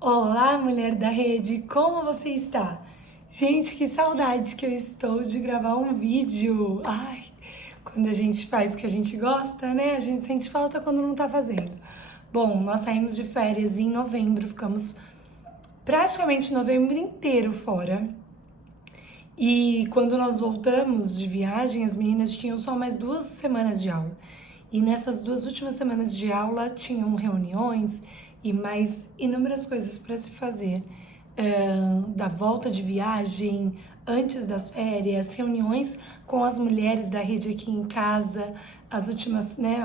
Olá, mulher da rede, como você está? Gente, que saudade que eu estou de gravar um vídeo. Ai, quando a gente faz o que a gente gosta, né? A gente sente falta quando não tá fazendo. Bom, nós saímos de férias em novembro, ficamos praticamente novembro inteiro fora. E quando nós voltamos de viagem, as meninas tinham só mais 2 semanas de aula. E nessas 2 últimas semanas de aula tinham reuniões e mais inúmeras coisas para se fazer. Da volta de viagem, antes das férias, reuniões com as mulheres da rede aqui em casa, a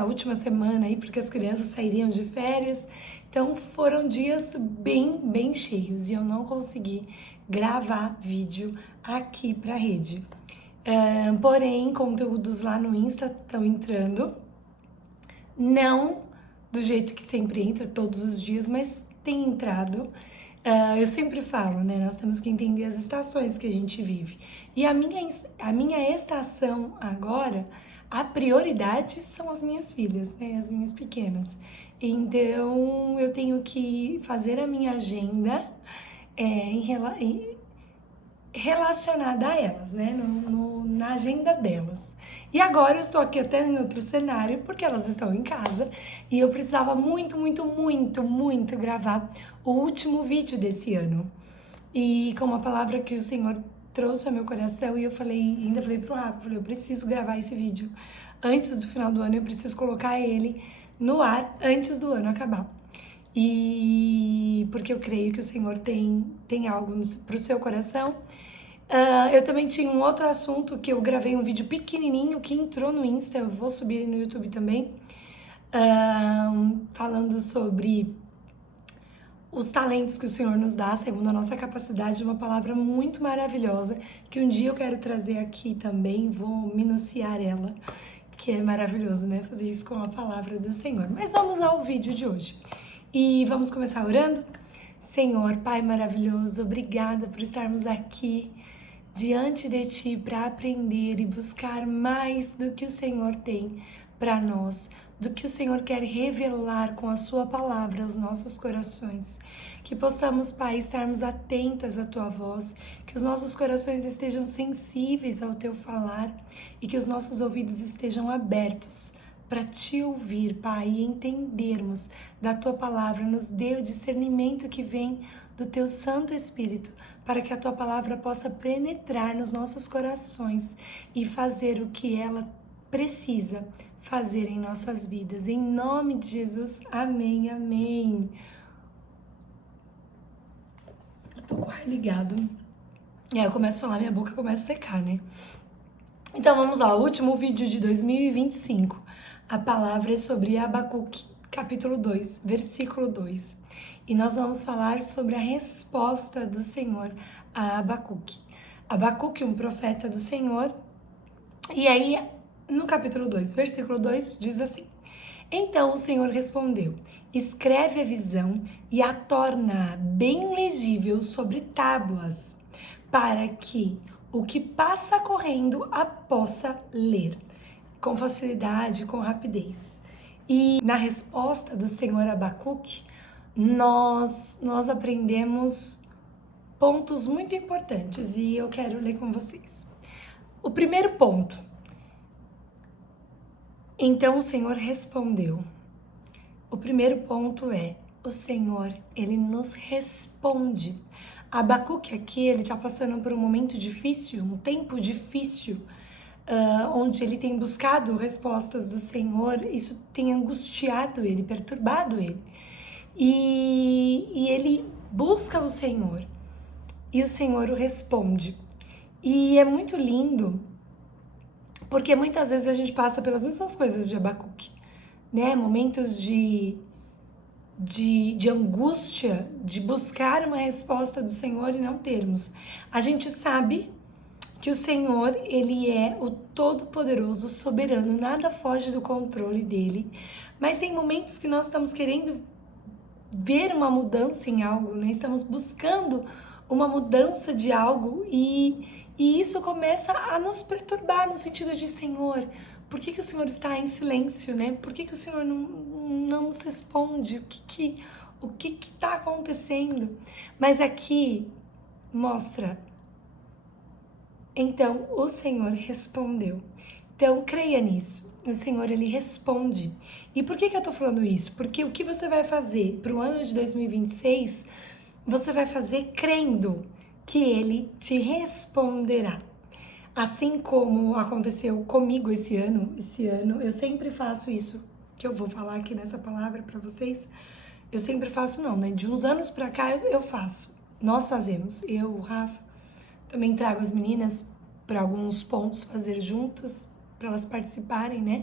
última semana aí, porque as crianças sairiam de férias. Então foram dias bem cheios e eu não consegui gravar vídeo aqui pra rede. Porém, conteúdos lá no Insta estão entrando. Não do jeito que sempre entra, todos os dias, mas tem entrado. Eu sempre falo, né? Nós temos que entender as estações que a gente vive. E a minha estação agora, a prioridade são as minhas filhas, né? As minhas pequenas. Então, eu tenho que fazer a minha agenda relacionada a elas, né? Na agenda delas. E agora eu estou aqui até em outro cenário, porque elas estão em casa e eu precisava muito gravar o último vídeo desse ano. E com uma palavra que o Senhor trouxe ao meu coração, e eu falei, ainda falei pro Rafa, eu preciso gravar esse vídeo antes do final do ano, eu preciso colocar ele no ar antes do ano acabar. E porque eu creio que o Senhor tem algo pro seu coração. Eu também tinha um outro assunto que eu gravei um vídeo pequenininho que entrou no Insta, eu vou subir ele no YouTube também, falando sobre os talentos que o Senhor nos dá, segundo a nossa capacidade, uma palavra muito maravilhosa, que um dia eu quero trazer aqui também, vou minuciar ela, que é maravilhoso, né? Fazer isso com a palavra do Senhor. Mas vamos ao vídeo de hoje. E vamos começar orando? Senhor, Pai maravilhoso, obrigada por estarmos aqui diante de Ti para aprender e buscar mais do que o Senhor tem para nós, do que o Senhor quer revelar com a Sua palavra aos nossos corações. Que possamos, Pai, estarmos atentas à Tua voz, que os nossos corações estejam sensíveis ao Teu falar e que os nossos ouvidos estejam abertos para Te ouvir, Pai, e entendermos da Tua palavra. Nos dê o discernimento que vem do Teu Santo Espírito, para que a Tua palavra possa penetrar nos nossos corações e fazer o que ela precisa fazer em nossas vidas. Em nome de Jesus, amém, amém. Eu tô com o ar ligado. E aí eu começo a falar, minha boca começa a secar, né? Então vamos lá, o último vídeo de 2025. A palavra é sobre Abacuque, capítulo 2, versículo 2. E nós vamos falar sobre a resposta do Senhor a Abacuque. Abacuque, um profeta do Senhor. E aí, no capítulo 2, versículo 2, diz assim: Então o Senhor respondeu: Escreve a visão e a torna bem legível sobre tábuas, para que o que passa correndo a possa ler com facilidade, com rapidez. E na resposta do Senhor Abacuque, nós aprendemos pontos muito importantes e eu quero ler com vocês. O primeiro ponto. Então o Senhor respondeu. O primeiro ponto é: o Senhor, Ele nos responde. Abacuque aqui, ele está passando por um momento difícil, um tempo difícil, onde ele tem buscado respostas do Senhor. Isso tem angustiado ele, perturbado ele. E ele busca o Senhor, e o Senhor o responde. E é muito lindo, porque muitas vezes a gente passa pelas mesmas coisas de Abacuque, né? Momentos de angústia, de buscar uma resposta do Senhor e não termos. A gente sabe que o Senhor, Ele é o Todo-Poderoso, soberano, nada foge do controle dele, mas tem momentos que nós estamos querendo ver uma mudança em algo, né? Estamos buscando uma mudança de algo e isso começa a nos perturbar no sentido de: Senhor, por que o Senhor está em silêncio, né? Por que o Senhor não nos responde? o que está acontecendo? Mas aqui mostra. Então o Senhor respondeu. Então creia nisso. O Senhor, Ele responde. E por que eu tô falando isso? Porque o que você vai fazer para o ano de 2026, você vai fazer crendo que Ele te responderá. Assim como aconteceu comigo esse ano eu sempre faço isso, que eu vou falar aqui nessa palavra para vocês. Eu sempre faço não, né? De uns anos pra cá eu faço. Nós fazemos. Eu, o Rafa, também trago as meninas para alguns pontos fazer juntas, para elas participarem, né?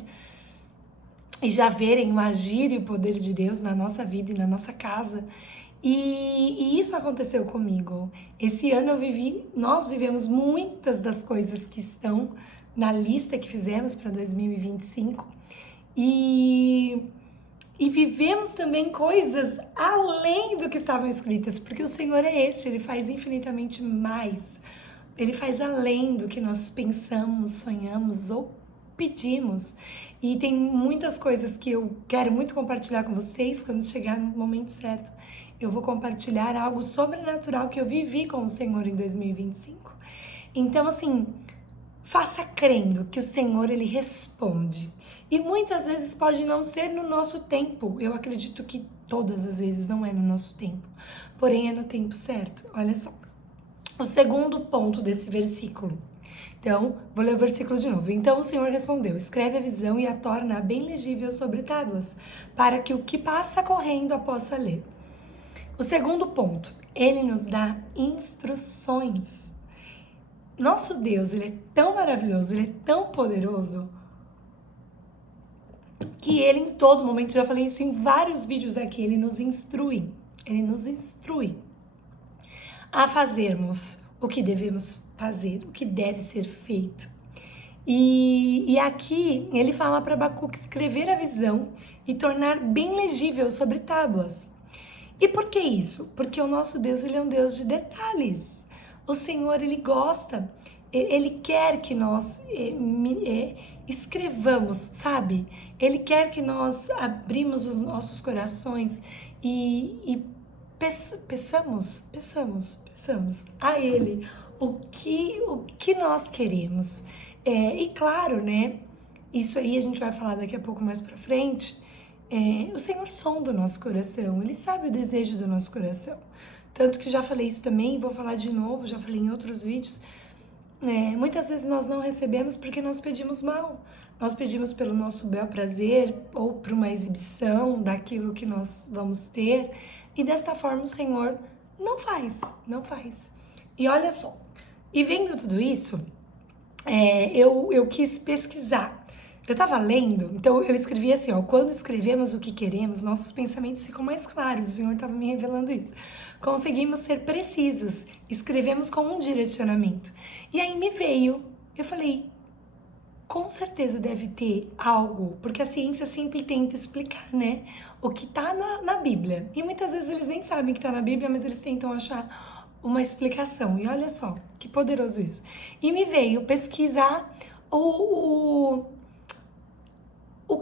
E já verem o agir e o poder de Deus na nossa vida e na nossa casa. E isso aconteceu comigo. Esse ano nós vivemos muitas das coisas que estão na lista que fizemos para 2025 e vivemos também coisas além do que estavam escritas, porque o Senhor é Ele faz infinitamente mais. Ele faz além do que nós pensamos, sonhamos ou pedimos. E tem muitas coisas que eu quero muito compartilhar com vocês quando chegar no momento certo. Eu vou compartilhar algo sobrenatural que eu vivi com o Senhor em 2025. Então, assim, faça crendo que o Senhor, Ele responde. E muitas vezes pode não ser no nosso tempo. Eu acredito que todas as vezes não é no nosso tempo. Porém, é no tempo certo. Olha só. O segundo ponto desse versículo. Então, vou ler o versículo de novo. Então o Senhor respondeu: escreve a visão e a torna bem legível sobre tábuas, para que o que passa correndo a possa ler. O segundo ponto, Ele nos dá instruções. Nosso Deus, Ele é tão maravilhoso, Ele é tão poderoso, que Ele em todo momento, já falei isso em vários vídeos aqui, Ele nos instrui a fazermos o que devemos fazer, o que deve ser feito. E aqui ele fala para Abacuque escrever a visão e tornar bem legível sobre tábuas. E por que isso? Porque o nosso Deus, Ele é um Deus de detalhes. O Senhor, Ele gosta, Ele quer que nós escrevamos, sabe? Ele quer que nós abrimos os nossos corações e peçamos a Ele o que nós queremos. E claro, né? Isso aí a gente vai falar daqui a pouco mais pra frente. O Senhor sonda o nosso coração, Ele sabe o desejo do nosso coração. Tanto que já falei isso também, vou falar de novo, já falei em outros vídeos. Muitas vezes nós não recebemos porque nós pedimos mal. Nós pedimos pelo nosso bel prazer ou por uma exibição daquilo que nós vamos ter. E desta forma o Senhor não faz. E olha só, e vendo tudo isso, eu quis pesquisar. Eu tava lendo, então eu escrevi assim, ó: quando escrevemos o que queremos, nossos pensamentos ficam mais claros. O Senhor estava me revelando isso. Conseguimos ser precisos, escrevemos com um direcionamento. E aí me veio, eu falei, com certeza deve ter algo, porque a ciência sempre tenta explicar, né, o que tá na Bíblia. E muitas vezes eles nem sabem que tá na Bíblia, mas eles tentam achar uma explicação. E olha só, que poderoso isso. E me veio pesquisar o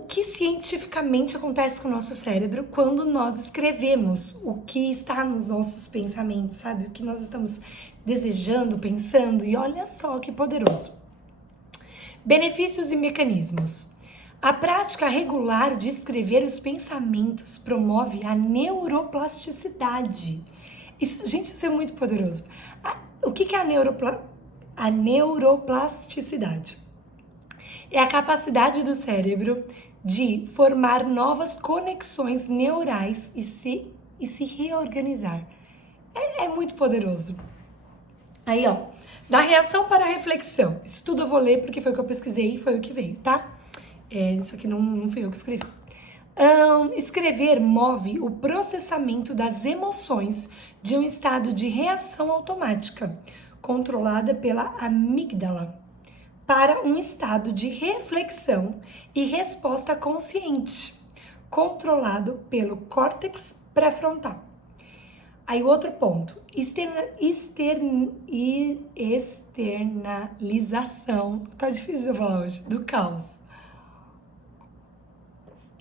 que cientificamente acontece com o nosso cérebro quando nós escrevemos o que está nos nossos pensamentos, sabe? O que nós estamos desejando, pensando. E olha só que poderoso. Benefícios e mecanismos. A prática regular de escrever os pensamentos promove a neuroplasticidade. Gente, isso é muito poderoso. O que é a neuroplasticidade? É a capacidade do cérebro de formar novas conexões neurais e se reorganizar. É muito poderoso. Aí, ó, da reação para a reflexão. Isso tudo eu vou ler porque foi o que eu pesquisei e foi o que veio, tá? Isso aqui não fui eu que escrevi. Escrever move o processamento das emoções de um estado de reação automática, controlada pela amígdala, para um estado de reflexão e resposta consciente, controlado pelo córtex pré-frontal. Aí o outro ponto, externalização, tá difícil de eu falar hoje, do caos.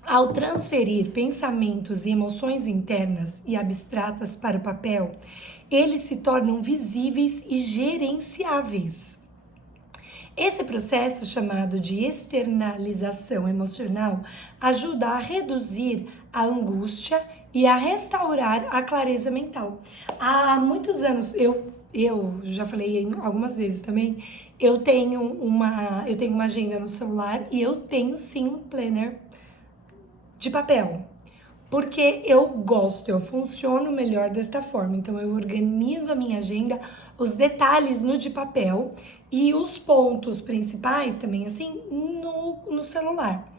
Ao transferir pensamentos e emoções internas e abstratas para o papel, eles se tornam visíveis e gerenciáveis. Esse processo, chamado de externalização emocional, ajuda a reduzir a angústia e a restaurar a clareza mental. Há muitos anos, eu já falei algumas vezes também, eu tenho uma agenda no celular e eu tenho sim um planner de papel. Porque eu gosto, eu funciono melhor desta forma. Então eu organizo a minha agenda, os detalhes no de papel e os pontos principais também, assim, no celular.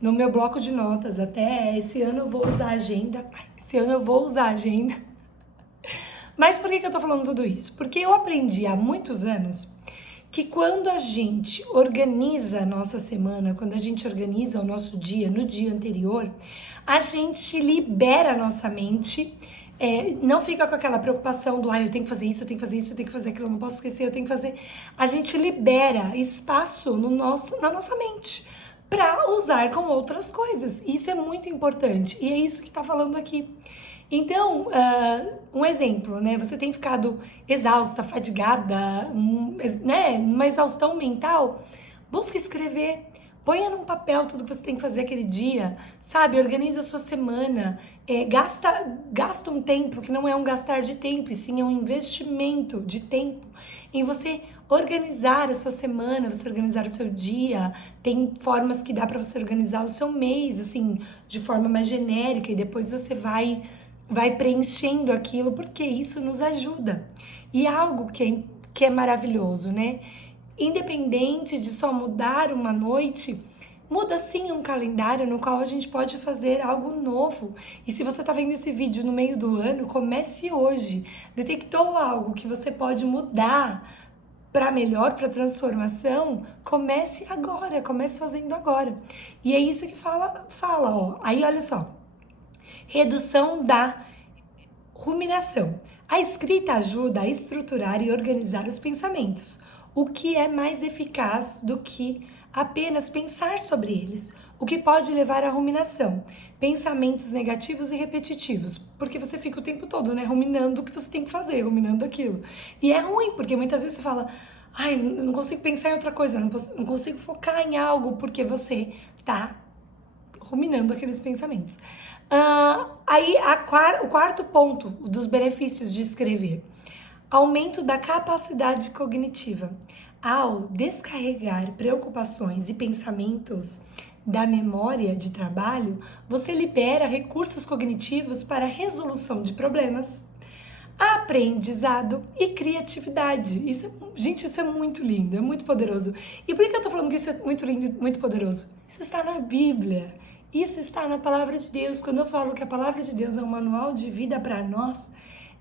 No meu bloco de notas, até esse ano eu vou usar a agenda. Mas por que eu tô falando tudo isso? Porque eu aprendi há muitos anos que quando a gente organiza a nossa semana, quando a gente organiza o nosso dia no dia anterior, a gente libera a nossa mente, não fica com aquela preocupação do eu tenho que fazer isso, eu tenho que fazer isso, eu tenho que fazer aquilo, eu não posso esquecer, eu tenho que fazer. A gente libera espaço na nossa mente para usar com outras coisas. Isso é muito importante e é isso que tá falando aqui. Então, um exemplo, né? Você tem ficado exausta, fadigada, né? Uma exaustão mental. Busca escrever. Ponha num papel tudo que você tem que fazer aquele dia, sabe? Organiza a sua semana. Gasta um tempo que não é um gastar de tempo, e sim é um investimento de tempo em você organizar a sua semana, você organizar o seu dia. Tem formas que dá para você organizar o seu mês, assim, de forma mais genérica, e depois você vai preenchendo aquilo, porque isso nos ajuda. E algo que é maravilhoso, né? Independente de só mudar uma noite, muda sim um calendário no qual a gente pode fazer algo novo. E se você está vendo esse vídeo no meio do ano, comece hoje. Detectou algo que você pode mudar para melhor, para transformação? Comece agora, comece fazendo agora. E é isso que fala, ó. Aí olha só. Redução da ruminação. A escrita ajuda a estruturar e organizar os pensamentos, o que é mais eficaz do que apenas pensar sobre eles, o que pode levar à ruminação, pensamentos negativos e repetitivos, porque você fica o tempo todo, né, ruminando o que você tem que fazer, ruminando aquilo. E é ruim, porque muitas vezes você fala, não consigo pensar em outra coisa, não consigo focar em algo, porque você tá ruminando aqueles pensamentos. Aí o quarto ponto dos benefícios de escrever: aumento da capacidade cognitiva. Ao descarregar preocupações e pensamentos da memória de trabalho, você libera recursos cognitivos para a resolução de problemas, aprendizado e criatividade. Gente, isso é muito lindo, é muito poderoso. E por que eu tô falando que isso é muito lindo e muito poderoso? Isso está na Bíblia. Isso está na palavra de Deus. Quando eu falo que a palavra de Deus é um manual de vida para nós,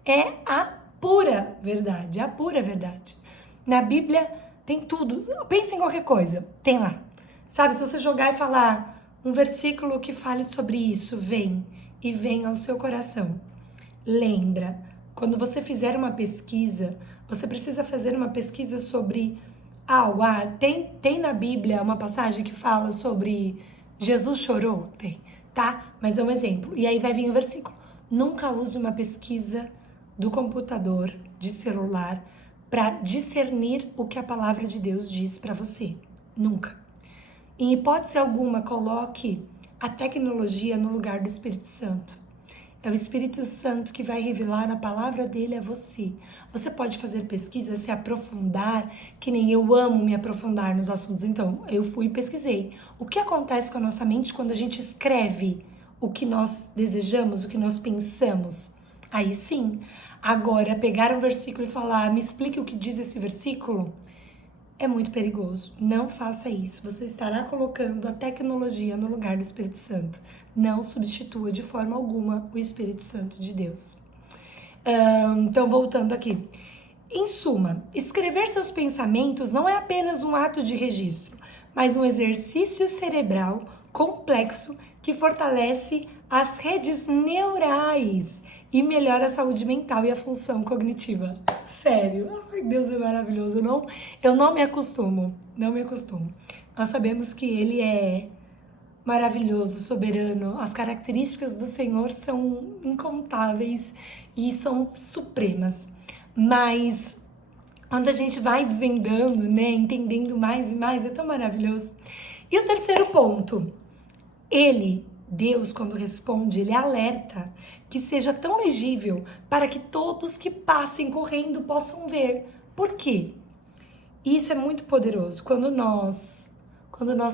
é a pura verdade, a pura verdade. Na Bíblia tem tudo. Pensa em qualquer coisa, tem lá. Sabe, se você jogar e falar um versículo que fale sobre isso, vem ao seu coração. Lembra, quando você fizer uma pesquisa, você precisa fazer uma pesquisa sobre algo. Tem na Bíblia uma passagem que fala sobre Jesus chorou? Tem, tá? Mas é um exemplo. E aí vai vir o versículo. Nunca use uma pesquisa do computador, de celular, para discernir o que a palavra de Deus diz para você. Nunca. Em hipótese alguma, coloque a tecnologia no lugar do Espírito Santo. É o Espírito Santo que vai revelar a palavra dele a você. Você pode fazer pesquisa, se aprofundar, que nem eu amo me aprofundar nos assuntos. Então, eu fui e pesquisei. O que acontece com a nossa mente quando a gente escreve o que nós desejamos, o que nós pensamos? Aí sim. Agora, pegar um versículo e falar, me explique o que diz esse versículo, é muito perigoso. Não faça isso. Você estará colocando a tecnologia no lugar do Espírito Santo. Não substitua de forma alguma o Espírito Santo de Deus. Então, voltando aqui. Em suma, escrever seus pensamentos não é apenas um ato de registro, mas um exercício cerebral complexo que fortalece as redes neurais e melhora a saúde mental e a função cognitiva. Sério, ai, Deus é maravilhoso. Eu não me acostumo, não me acostumo. Nós sabemos que ele é maravilhoso, soberano. As características do Senhor são incontáveis e são supremas. Mas quando a gente vai desvendando, né, entendendo mais e mais, é tão maravilhoso. E o terceiro ponto, Deus, quando responde, ele alerta que seja tão legível para que todos que passem correndo possam ver. Por quê? Isso é muito poderoso. Quando nós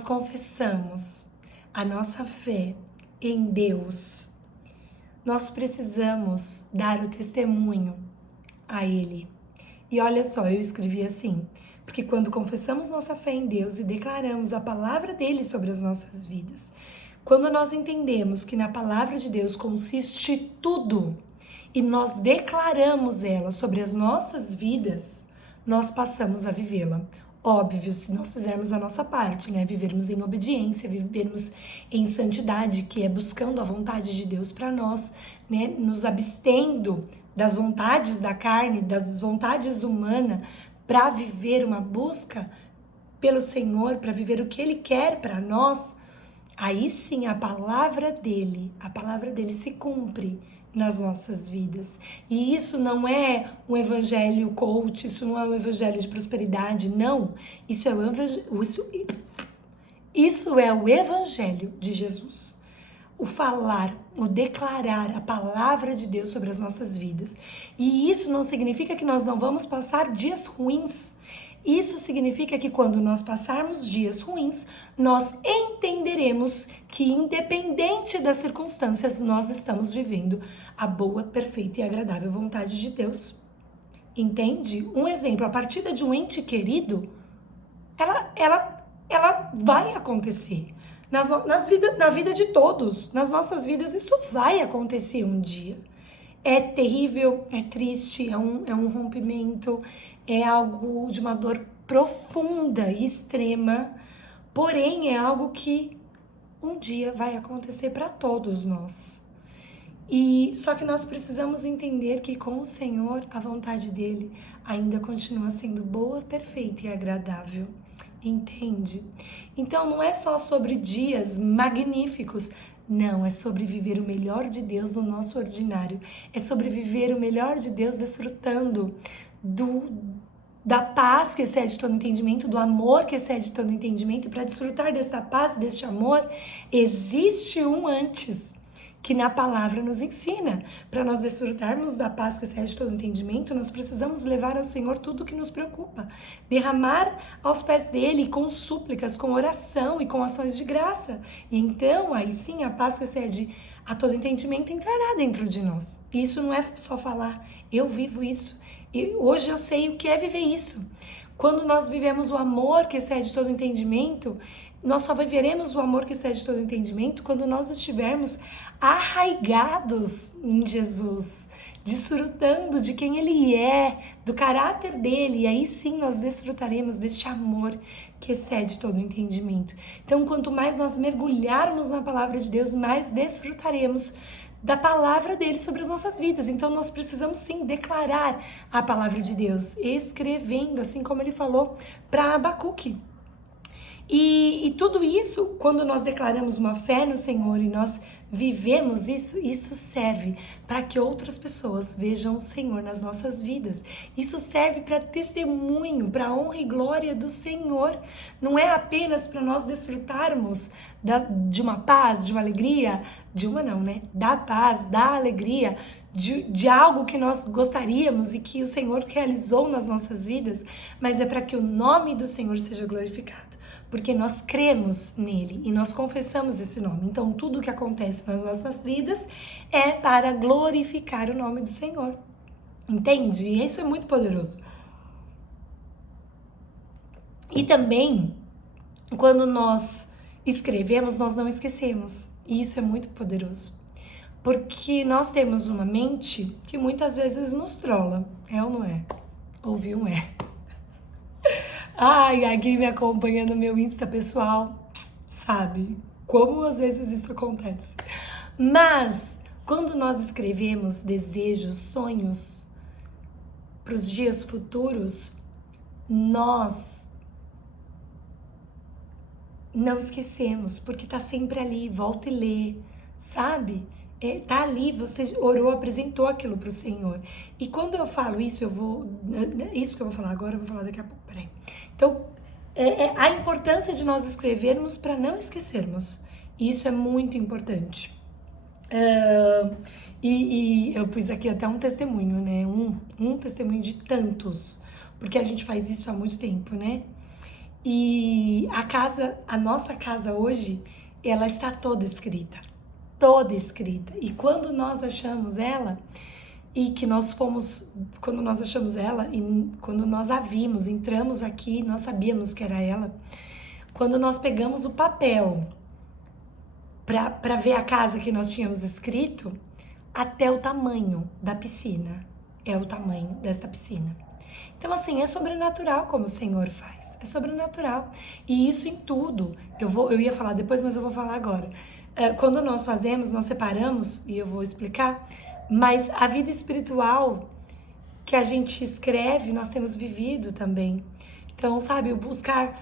confessamos a nossa fé em Deus, nós precisamos dar o testemunho a Ele. E olha só, eu escrevi assim, porque quando confessamos nossa fé em Deus e declaramos a palavra dele sobre as nossas vidas, quando nós entendemos que na palavra de Deus consiste tudo e nós declaramos ela sobre as nossas vidas, nós passamos a vivê-la. Óbvio, se nós fizermos a nossa parte, né? Vivermos em obediência, vivermos em santidade, que é buscando a vontade de Deus para nós, né? Nos abstendo das vontades da carne, das vontades humanas, para viver uma busca pelo Senhor, para viver o que Ele quer para nós, aí sim a palavra dele se cumpre nas nossas vidas. E isso não é um evangelho coach, isso não é um evangelho de prosperidade, não. Isso é o evangelho de Jesus. O falar, o declarar a palavra de Deus sobre as nossas vidas. E isso não significa que nós não vamos passar dias ruins. Isso significa que quando nós passarmos dias ruins, nós entenderemos que, independente das circunstâncias, nós estamos vivendo a boa, perfeita e agradável vontade de Deus. Entende? Um exemplo, a partida de um ente querido, ela vai acontecer. Na vida de todos, nas nossas vidas, isso vai acontecer um dia. É terrível, é triste, é um rompimento, é algo de uma dor profunda e extrema, porém é algo que um dia vai acontecer para todos nós. E só que nós precisamos entender que com o Senhor, a vontade dele ainda continua sendo boa, perfeita e agradável. Entende? Então não é só sobre dias magníficos, não, é sobre viver o melhor de Deus no nosso ordinário. É sobre viver o melhor de Deus desfrutando da paz que excede todo entendimento, do amor que excede todo entendimento. E para desfrutar desta paz, deste amor, existe um antes, que na palavra nos ensina. Para nós desfrutarmos da paz que excede todo entendimento, nós precisamos levar ao Senhor tudo o que nos preocupa. Derramar aos pés dele com súplicas, com oração e com ações de graça. E então, aí sim, a paz que excede a todo entendimento entrará dentro de nós. E isso não é só falar, eu vivo isso. E hoje eu sei o que é viver isso. Quando nós vivemos o amor que excede todo entendimento, nós só viveremos o amor que excede todo entendimento quando nós estivermos arraigados em Jesus, desfrutando de quem Ele é, do caráter dele, e aí sim nós desfrutaremos deste amor que excede todo entendimento. Então, quanto mais nós mergulharmos na palavra de Deus, mais desfrutaremos da palavra dele sobre as nossas vidas. Então, nós precisamos sim declarar a palavra de Deus, escrevendo, assim como ele falou para Abacuque. E tudo isso, quando nós declaramos uma fé no Senhor e nós vivemos isso, isso serve para que outras pessoas vejam o Senhor nas nossas vidas. Isso serve para testemunho, para honra e glória do Senhor. Não é apenas para nós desfrutarmos de uma paz, de uma alegria, da paz, da alegria, de algo que nós gostaríamos e que o Senhor realizou nas nossas vidas, mas é para que o nome do Senhor seja glorificado. Porque nós cremos nele e nós confessamos esse nome. Então, tudo que acontece nas nossas vidas é para glorificar o nome do Senhor. Entende? E isso é muito poderoso. E também, quando nós escrevemos, nós não esquecemos. E isso é muito poderoso. Porque nós temos uma mente que muitas vezes nos trola. É ou não é? Ouviu um é. Ai, aqui me acompanha no meu Insta pessoal, sabe como às vezes isso acontece. Mas, quando nós escrevemos desejos, sonhos para os dias futuros, nós não esquecemos, porque tá sempre ali, volta e lê, sabe? Tá ali, você orou, apresentou aquilo pro Senhor. E quando eu falo isso, isso que eu vou falar agora, eu vou falar daqui a pouco, peraí. Então, a importância de nós escrevermos para não esquecermos. E isso é muito importante. E eu pus aqui até um testemunho, né? Um testemunho de tantos, porque a gente faz isso há muito tempo, né? E a nossa casa hoje, ela está toda escrita. Toda escrita. E quando nós achamos ela, quando nós achamos ela, e quando nós a vimos, entramos aqui, nós sabíamos que era ela. Quando nós pegamos o papel para ver a casa que nós tínhamos escrito, até o tamanho da piscina é o tamanho desta piscina. Então, assim, é sobrenatural como o Senhor faz. É sobrenatural. E isso em tudo. Eu ia falar depois, mas eu vou falar agora. Quando nós fazemos, nós separamos, e eu vou explicar, mas a vida espiritual que a gente escreve, nós temos vivido também. Então, sabe, buscar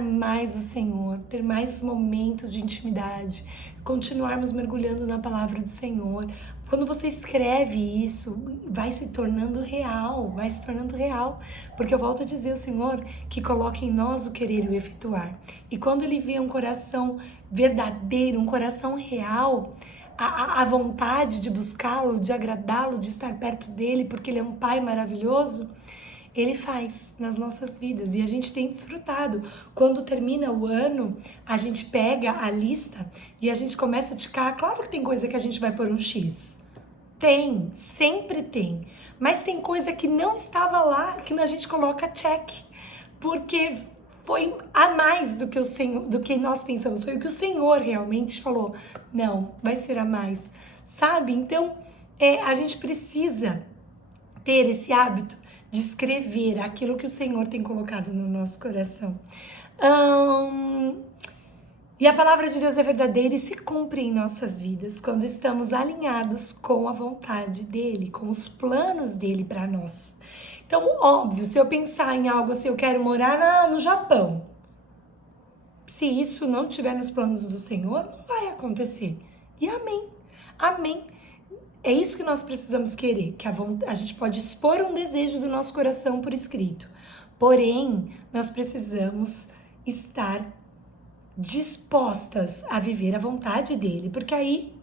mais o Senhor, ter mais momentos de intimidade, continuarmos mergulhando na palavra do Senhor. Quando você escreve isso, vai se tornando real, porque eu volto a dizer, o Senhor que coloca em nós o querer e o efetuar. E quando Ele vê um coração verdadeiro, um coração real, a vontade de buscá-lo, de agradá-lo, de estar perto dele, porque Ele é um Pai maravilhoso, Ele faz nas nossas vidas e a gente tem desfrutado. Quando termina o ano, a gente pega a lista e a gente começa a ticar. Claro que tem coisa que a gente vai pôr um X. Tem, sempre tem. Mas tem coisa que não estava lá, que a gente coloca check. Porque foi a mais do que nós pensamos. Foi o que o Senhor realmente falou. Não, vai ser a mais. Sabe? Então, a gente precisa ter esse hábito de escrever aquilo que o Senhor tem colocado no nosso coração. E a palavra de Deus é verdadeira e se cumpre em nossas vidas quando estamos alinhados com a vontade dEle, com os planos dEle para nós. Então, óbvio, se eu pensar em algo assim, eu quero morar no Japão. Se isso não estiver nos planos do Senhor, não vai acontecer. E amém. Amém. É isso que nós precisamos querer, que a gente pode expor um desejo do nosso coração por escrito. Porém, nós precisamos estar dispostas a viver a vontade dele, porque aí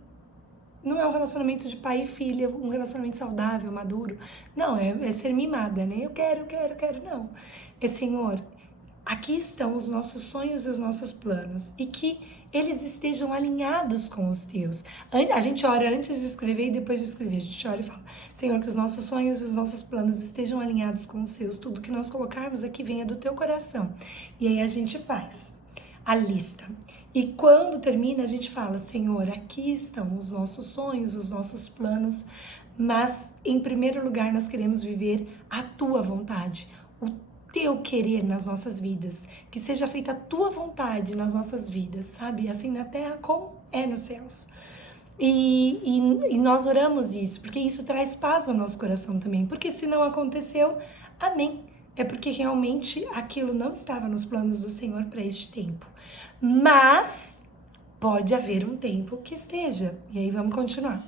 não é um relacionamento de pai e filha, um relacionamento saudável, maduro. Não, é ser mimada, né? Eu quero, não. É, Senhor, aqui estão os nossos sonhos e os nossos planos, e que eles estejam alinhados com os teus. A gente ora antes de escrever e depois de escrever. A gente ora e fala, Senhor, que os nossos sonhos e os nossos planos estejam alinhados com os seus. Tudo que nós colocarmos aqui venha do teu coração. E aí a gente faz a lista. E quando termina, a gente fala, Senhor, aqui estão os nossos sonhos, os nossos planos, mas em primeiro lugar nós queremos viver a tua vontade, o teu querer nas nossas vidas, que seja feita a tua vontade nas nossas vidas, sabe? Assim na terra como é nos céus. E nós oramos isso, porque isso traz paz ao nosso coração também, porque se não aconteceu, amém. É porque realmente aquilo não estava nos planos do Senhor para este tempo. Mas pode haver um tempo que esteja. E aí vamos continuar.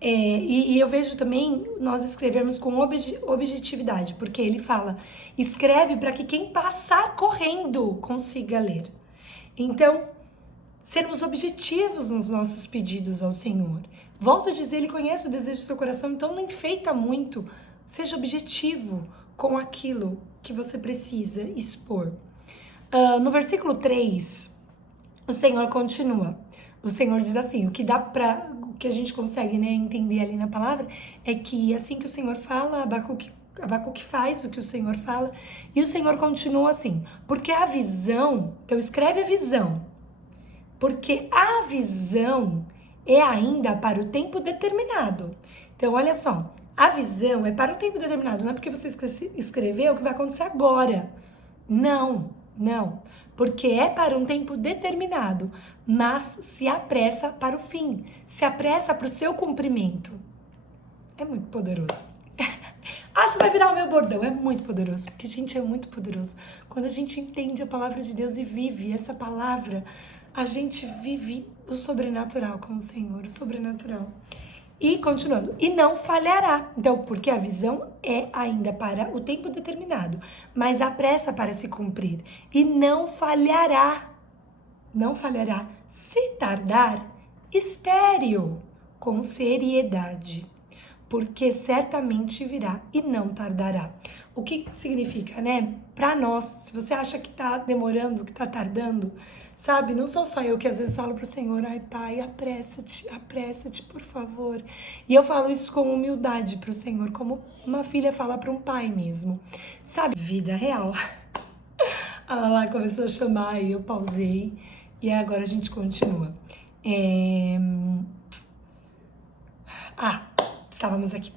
E eu vejo também nós escrevermos com objetividade, porque ele fala, escreve para que quem passar correndo consiga ler. Então, sermos objetivos nos nossos pedidos ao Senhor. Volto a dizer, ele conhece o desejo do seu coração, então não enfeita muito. Seja objetivo com aquilo que você precisa expor. No versículo 3, o Senhor continua. O Senhor diz assim, o que a gente consegue, né, entender ali na palavra é que assim que o Senhor fala, Abacuque faz o que o Senhor fala, e o Senhor continua assim, porque a visão, então escreve a visão, porque a visão é ainda para o tempo determinado. Então olha só, a visão é para um tempo determinado, não é porque você escreveu o que vai acontecer agora. Não, porque é para um tempo determinado, mas se apressa para o fim, se apressa para o seu cumprimento. É muito poderoso. Acho que vai virar o meu bordão. É muito poderoso, porque, gente, é muito poderoso. Quando a gente entende a palavra de Deus e vive essa palavra, a gente vive o sobrenatural com o Senhor, o sobrenatural. E continuando, e não falhará. Então, porque a visão é ainda para o tempo determinado, mas a pressa para se cumprir. E não falhará. Não falhará. Se tardar, espere-o com seriedade, porque certamente virá e não tardará. O que significa, né? Para nós, se você acha que tá demorando, que tá tardando, sabe? Não sou só eu que às vezes falo pro Senhor, ai pai, apressa-te, por favor. E eu falo isso com humildade pro Senhor, como uma filha fala para um pai mesmo. Sabe? Vida real. Ela lá começou a chamar e eu pausei. E agora a gente continua. Estávamos aqui.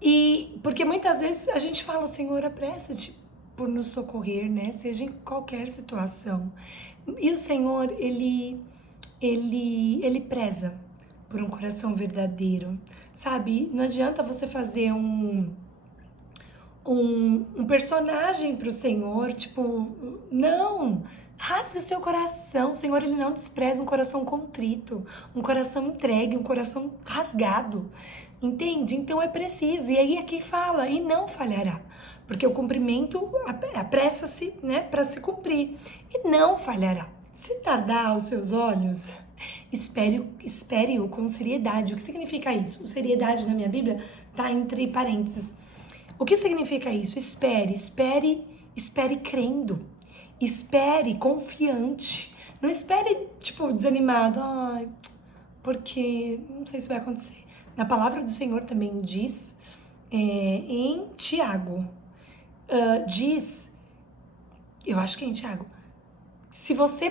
E porque muitas vezes a gente fala, Senhor, apressa-te por nos socorrer, né? Seja em qualquer situação. E o Senhor, ele preza por um coração verdadeiro, sabe? Não adianta você fazer um personagem pro Senhor, tipo, não, rasgue o seu coração. O Senhor, ele não despreza um coração contrito, um coração entregue, um coração rasgado, entende? Então é preciso, e aí aqui fala, e não falhará, porque o cumprimento apressa-se, né, para se cumprir, e não falhará. Se tardar aos seus olhos, espere-o com seriedade. O que significa isso? Seriedade na minha Bíblia tá entre parênteses. O que significa isso? Espere crendo. Espere confiante. Não espere, tipo, desanimado. Ai, porque não sei se vai acontecer. Na palavra do Senhor também diz, em Tiago, eu acho que é em Tiago, se você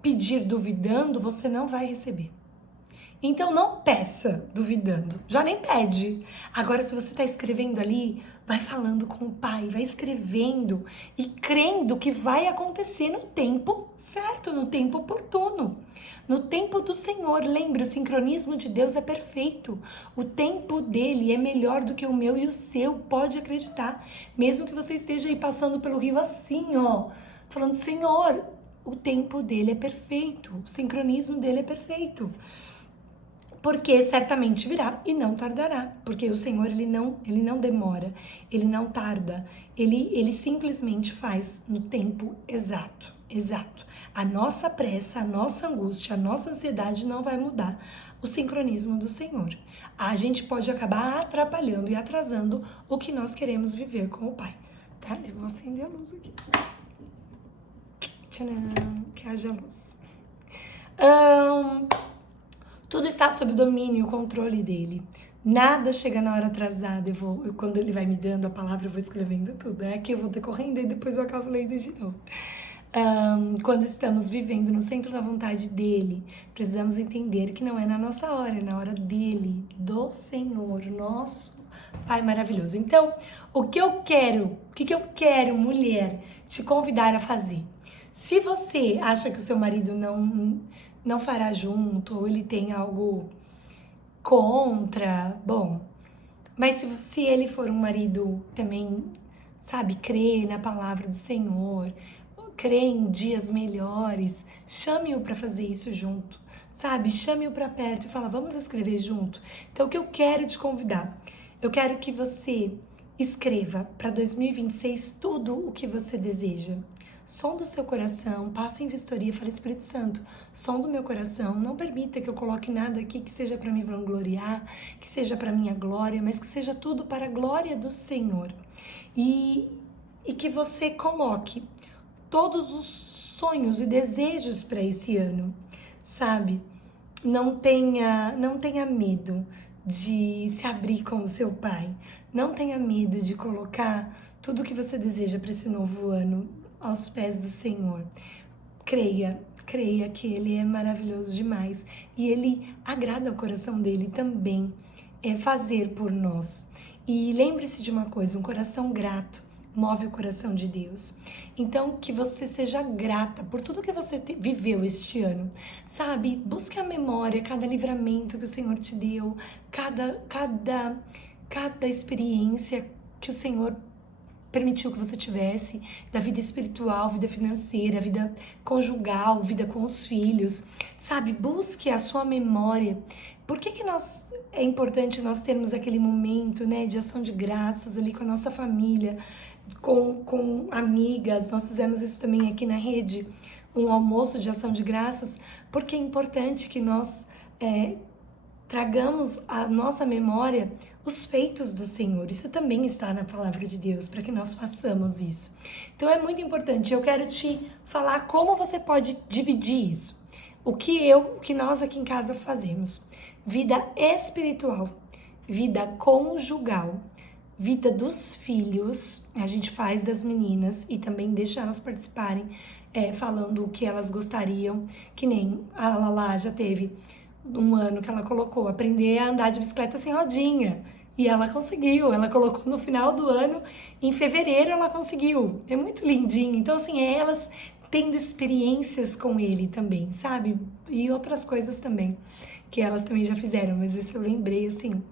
pedir duvidando, você não vai receber. Então não peça duvidando, já nem pede. Agora, se você está escrevendo ali, vai falando com o Pai, vai escrevendo e crendo que vai acontecer no tempo certo, no tempo oportuno, no tempo do Senhor. Lembre, o sincronismo de Deus é perfeito. O tempo dele é melhor do que o meu e o seu, pode acreditar. Mesmo que você esteja aí passando pelo rio assim, ó, falando, Senhor, o tempo dele é perfeito, o sincronismo dele é perfeito. Porque certamente virá e não tardará, porque o Senhor, ele não demora, ele não tarda, ele simplesmente faz no tempo exato. A nossa pressa, a nossa angústia, a nossa ansiedade não vai mudar o sincronismo do Senhor. A gente pode acabar atrapalhando e atrasando o que nós queremos viver com o Pai. Tá? Eu vou acender a luz aqui. Tcharam, que haja luz. Tudo está sob domínio e o controle dele. Nada chega na hora atrasada. Quando ele vai me dando a palavra, eu vou escrevendo tudo. É que eu vou decorrendo e depois eu acabo lendo de novo. Quando estamos vivendo no centro da vontade dele, precisamos entender que não é na nossa hora, é na hora dele, do Senhor, nosso Pai maravilhoso. Então, o que eu quero, mulher, te convidar a fazer? Se você acha que o seu marido não fará junto, ou ele tem algo contra, bom, mas se ele for um marido também, sabe, crê na palavra do Senhor, crê em dias melhores, chame-o para fazer isso junto, sabe, chame-o para perto e fala, vamos escrever junto. Então, o que eu quero te convidar? Eu quero que você escreva para 2026 tudo o que você deseja. Som do seu coração, passe em vistoria, fala, Espírito Santo, som do meu coração, não permita que eu coloque nada aqui que seja para me vangloriar, que seja para minha glória, mas que seja tudo para a glória do Senhor. E que você coloque todos os sonhos e desejos para esse ano, sabe? Não tenha medo de se abrir com o seu Pai, não tenha medo de colocar tudo que você deseja para esse novo ano aos pés do Senhor. Creia que Ele é maravilhoso demais e Ele agrada o coração dele também fazer por nós. E lembre-se de uma coisa, um coração grato move o coração de Deus. Então, que você seja grata por tudo que você viveu este ano, sabe? Busque a memória, cada livramento que o Senhor te deu, cada cada experiência que o Senhor permitiu que você tivesse, da vida espiritual, vida financeira, vida conjugal, vida com os filhos, sabe? Busque a sua memória. Por que é importante nós termos aquele momento, né, de ação de graças ali com a nossa família, com amigas? Nós fizemos isso também aqui na rede, um almoço de ação de graças, porque é importante que nós tragamos à nossa memória os feitos do Senhor. Isso também está na palavra de Deus, para que nós façamos isso. Então é muito importante. Eu quero te falar como você pode dividir isso. O que nós aqui em casa fazemos. Vida espiritual, vida conjugal, vida dos filhos, a gente faz das meninas e também deixa elas participarem, falando o que elas gostariam, que nem a Lala já teve um ano que ela colocou aprender a andar de bicicleta sem rodinha. E ela conseguiu, ela colocou no final do ano, em fevereiro ela conseguiu. É muito lindinho. Então, assim, elas tendo experiências com ele também, sabe? E outras coisas também, que elas também já fizeram, mas esse eu lembrei, assim.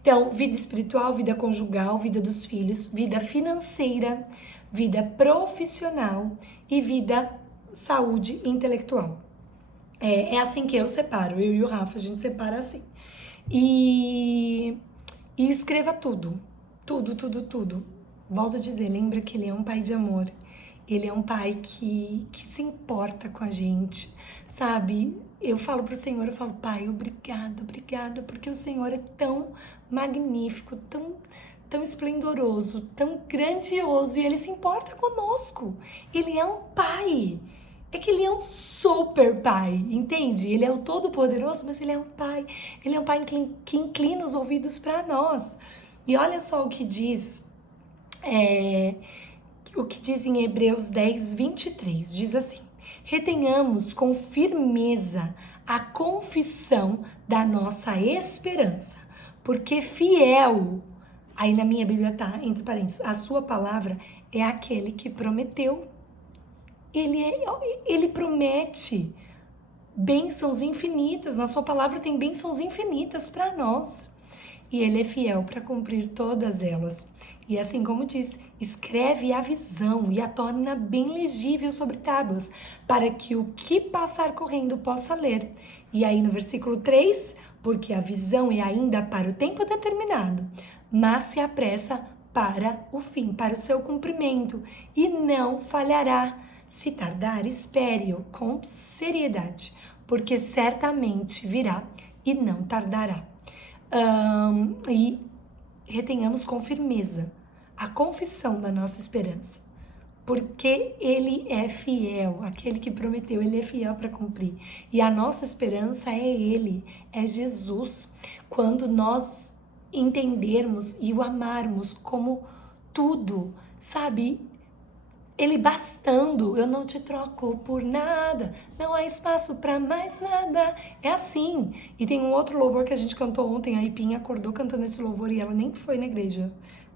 Então, vida espiritual, vida conjugal, vida dos filhos, vida financeira, vida profissional e vida saúde intelectual. É assim que eu separo, eu e o Rafa, a gente separa assim. E escreva tudo, tudo. Volto a dizer, lembra que ele é um pai de amor. Ele é um pai que se importa com a gente, sabe? Eu falo pro Senhor, eu falo, Pai, obrigada, porque o Senhor é tão magnífico, tão esplendoroso, tão grandioso, e Ele se importa conosco. Ele é um pai. É que ele é um super pai, entende? Ele é o todo-poderoso, mas ele é um pai. Ele é um pai que inclina os ouvidos para nós. E olha só o que diz, em Hebreus 10, 23. Diz assim: retenhamos com firmeza a confissão da nossa esperança, porque fiel, aí na minha Bíblia tá, entre parênteses, a sua palavra é aquele que prometeu. Ele promete bênçãos infinitas. Na sua palavra tem bênçãos infinitas para nós. E ele é fiel para cumprir todas elas. E assim como diz, escreve a visão e a torna bem legível sobre tábuas, para que o que passar correndo possa ler. E aí no versículo 3, porque a visão é ainda para o tempo determinado, mas se apressa para o fim, para o seu cumprimento, e não falhará. Se tardar, espere-o com seriedade, porque certamente virá e não tardará. E retenhamos com firmeza a confissão da nossa esperança, porque Ele é fiel, aquele que prometeu, Ele é fiel para cumprir. E a nossa esperança é Ele, é Jesus. Quando nós entendermos e o amarmos como tudo, sabe? Ele bastando, eu não te troco por nada, não há espaço pra mais nada. É assim. E tem um outro louvor que a gente cantou ontem, a Ipinha acordou cantando esse louvor e ela nem foi na igreja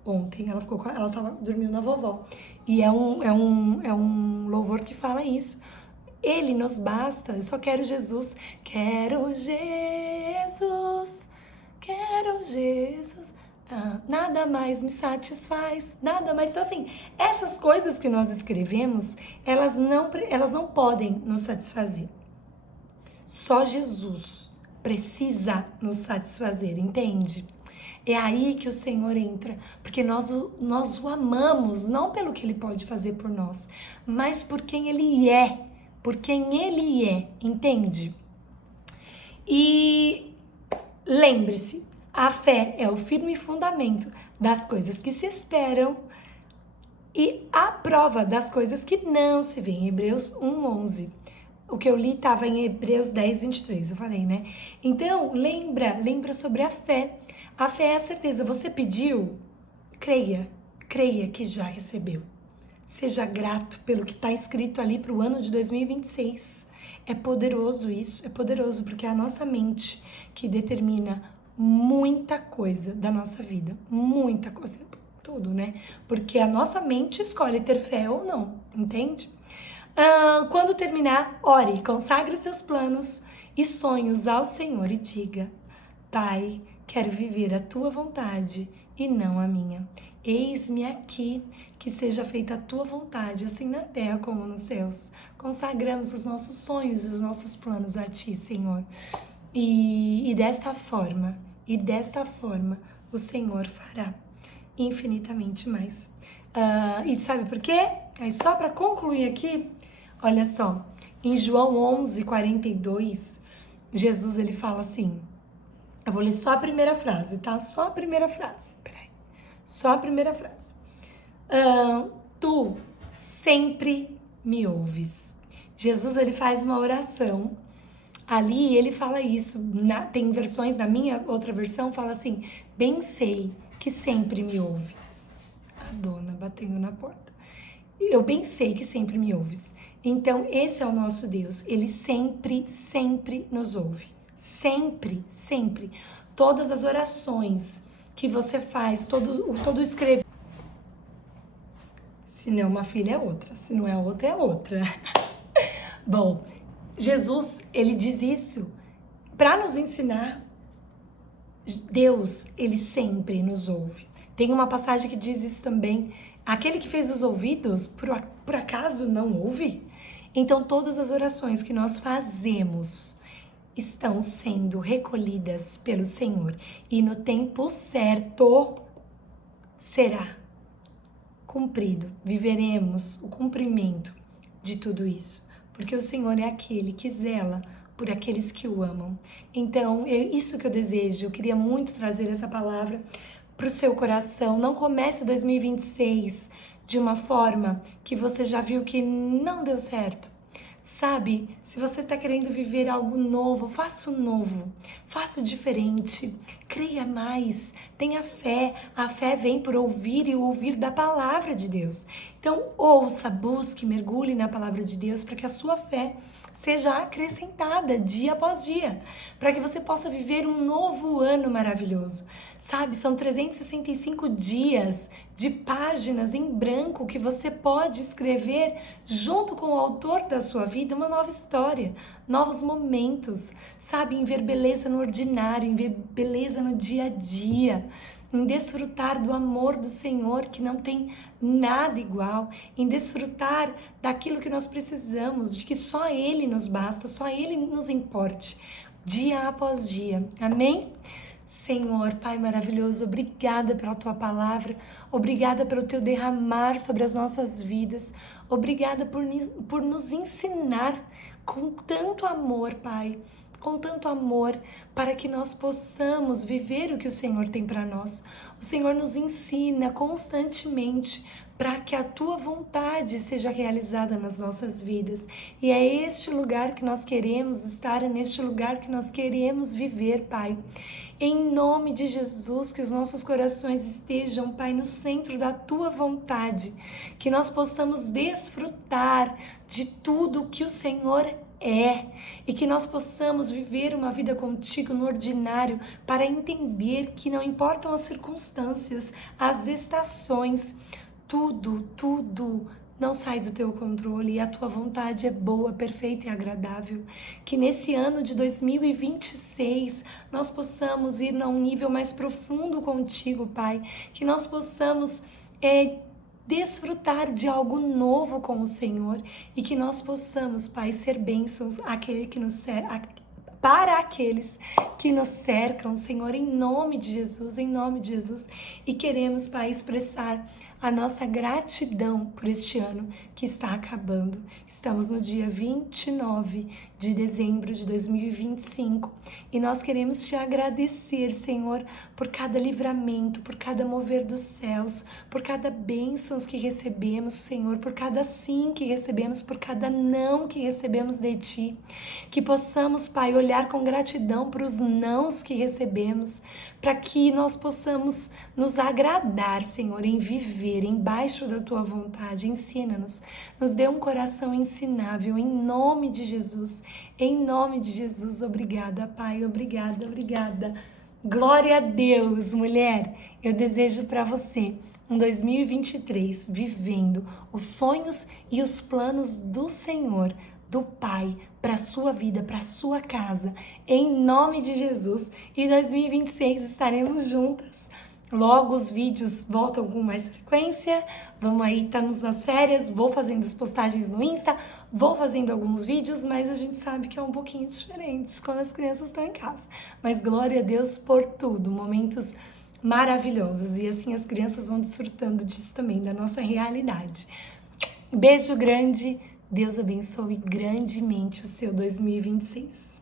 ontem, ela tava dormindo na vovó. E é um louvor que fala isso. Ele nos basta, eu só quero Jesus, quero Jesus. Nada mais me satisfaz, nada mais. Então, assim, essas coisas que nós escrevemos, elas não podem nos satisfazer. Só Jesus precisa nos satisfazer, entende? É aí que o Senhor entra, porque nós o amamos, não pelo que Ele pode fazer por nós, mas por quem Ele é, entende? E lembre-se, a fé é o firme fundamento das coisas que se esperam e a prova das coisas que não se veem. Hebreus 1:11. O que eu li estava em Hebreus 10:23, eu falei, né? Então, lembra sobre a fé. A fé é a certeza. Você pediu? Creia que já recebeu. Seja grato pelo que está escrito ali para o ano de 2026. É poderoso isso, é poderoso, porque é a nossa mente que determina muita coisa da nossa vida, muita coisa, tudo, né? Porque a nossa mente escolhe ter fé ou não, entende? Quando terminar, ore, consagre seus planos e sonhos ao Senhor e diga: Pai, quero viver a tua vontade e não a minha. Eis-me aqui, que seja feita a tua vontade, assim na terra como nos céus. Consagramos os nossos sonhos e os nossos planos a ti, Senhor. E desta forma, o Senhor fará infinitamente mais. E sabe por quê? Aí só para concluir aqui, olha só, em João 11:42, Jesus ele fala assim, eu vou ler só a primeira frase, tá? Só a primeira frase, peraí. Só a primeira frase. Tu sempre me ouves. Jesus, ele faz uma oração. Ali, ele fala isso. Tem versões, na minha outra versão, fala assim, bem sei que sempre me ouves. A dona batendo na porta. Eu bem sei que sempre me ouves. Então, esse é o nosso Deus. Ele sempre, sempre nos ouve. Sempre, sempre. Todas as orações que você faz, todo escrever. Se não é uma filha, é outra. Se não é outra, é outra. Bom, Jesus, ele diz isso para nos ensinar. Deus, ele sempre nos ouve. Tem uma passagem que diz isso também. Aquele que fez os ouvidos, por acaso não ouve? Então, todas as orações que nós fazemos estão sendo recolhidas pelo Senhor. E no tempo certo será cumprido. Viveremos o cumprimento de tudo isso. Porque o Senhor é aquele que zela por aqueles que o amam. Então, é isso que eu desejo. Eu queria muito trazer essa palavra para o seu coração. Não comece 2026 de uma forma que você já viu que não deu certo. Sabe, se você está querendo viver algo novo, faça o novo, faça o diferente, creia mais, tenha fé. A fé vem por ouvir e ouvir da palavra de Deus. Então, ouça, busque, mergulhe na palavra de Deus para que a sua fé seja acrescentada dia após dia, para que você possa viver um novo ano maravilhoso. Sabe, são 365 dias de páginas em branco que você pode escrever junto com o autor da sua vida uma nova história, novos momentos, sabe, em ver beleza no ordinário, em ver beleza no dia a dia, em desfrutar do amor do Senhor que não tem nada igual, em desfrutar daquilo que nós precisamos, de que só Ele nos basta, só Ele nos importe, dia após dia. Amém? Senhor, Pai maravilhoso, obrigada pela Tua palavra, obrigada pelo Teu derramar sobre as nossas vidas, obrigada por nos ensinar com tanto amor, Pai, com tanto amor, para que nós possamos viver o que o Senhor tem para nós. O Senhor nos ensina constantemente para que a Tua vontade seja realizada nas nossas vidas. E é este lugar que nós queremos estar, é neste lugar que nós queremos viver, Pai. Em nome de Jesus, que os nossos corações estejam, Pai, no centro da Tua vontade, que nós possamos desfrutar de tudo que o Senhor e que nós possamos viver uma vida contigo no ordinário para entender que não importam as circunstâncias, as estações, tudo não sai do teu controle e a tua vontade é boa, perfeita e agradável. Que nesse ano de 2026 nós possamos ir a um nível mais profundo contigo, Pai, que nós possamos desfrutar de algo novo com o Senhor e que nós possamos, Pai, ser bênçãos para aqueles que nos cercam, Senhor, em nome de Jesus, e queremos, Pai, expressar a nossa gratidão por este ano que está acabando. Estamos no dia 29 de dezembro de 2025 e nós queremos te agradecer, Senhor, por cada livramento, por cada mover dos céus, por cada bênçãos que recebemos, Senhor, por cada sim que recebemos, por cada não que recebemos de Ti. Que possamos, Pai, olhar com gratidão para os nãos que recebemos, para que nós possamos nos agradar, Senhor, em viver embaixo da Tua vontade. Ensina-nos, nos dê um coração ensinável, em nome de Jesus, obrigada, Pai, obrigada. Glória a Deus, mulher, eu desejo para você um 2023 vivendo os sonhos e os planos do Senhor do Pai para sua vida, para sua casa, em nome de Jesus. E 2026 estaremos juntas. Logo os vídeos voltam com mais frequência. Vamos aí, estamos nas férias, vou fazendo as postagens no Insta, vou fazendo alguns vídeos, mas a gente sabe que é um pouquinho diferente quando as crianças estão em casa. Mas glória a Deus por tudo, momentos maravilhosos. E assim as crianças vão desfrutando disso também, da nossa realidade. Beijo grande, Deus abençoe grandemente o seu 2026.